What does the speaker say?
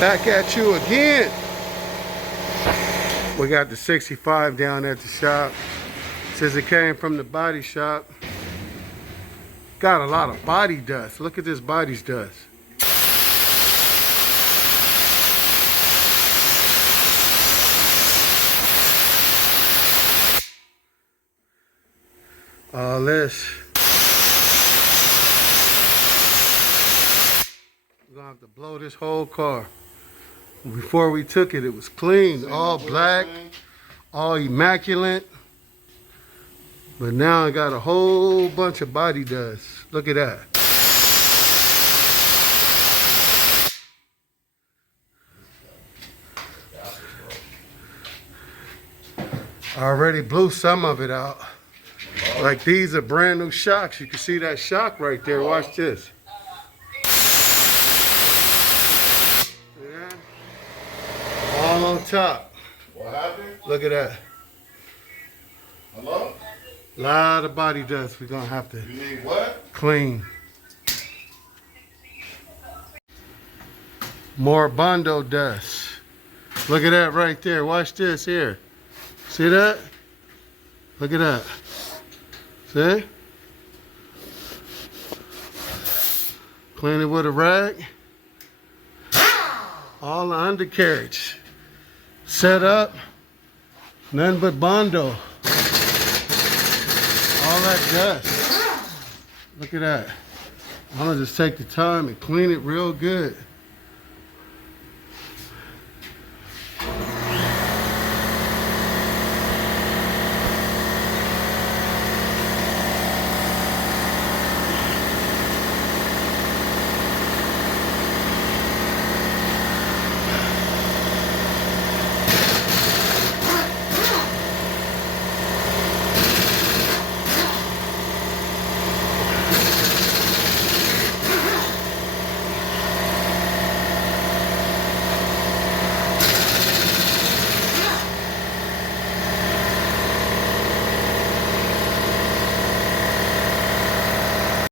Back at you again. We got the 65 down at the shop. Says it came from the body shop. Got a lot of body dust. Look at this body's dust. All this. We're gonna have to blow this whole car. Before we took it, it was clean, all black, all immaculate. But now I got a whole bunch of body dust. Look at that. I already blew some of it out. Like these are brand new shocks. You can see that shock right there. Watch this. All on top. What happened? Look at that. Hello? Lot of body dust we're gonna have to You need what? clean. More bondo dust. Look at that right there. Watch this here. See that? Look at that. See? Clean it with a rag. All the undercarriage. Set up. Nothing but bondo. All that dust. Look at that. I'm gonna just take the time and clean it real good.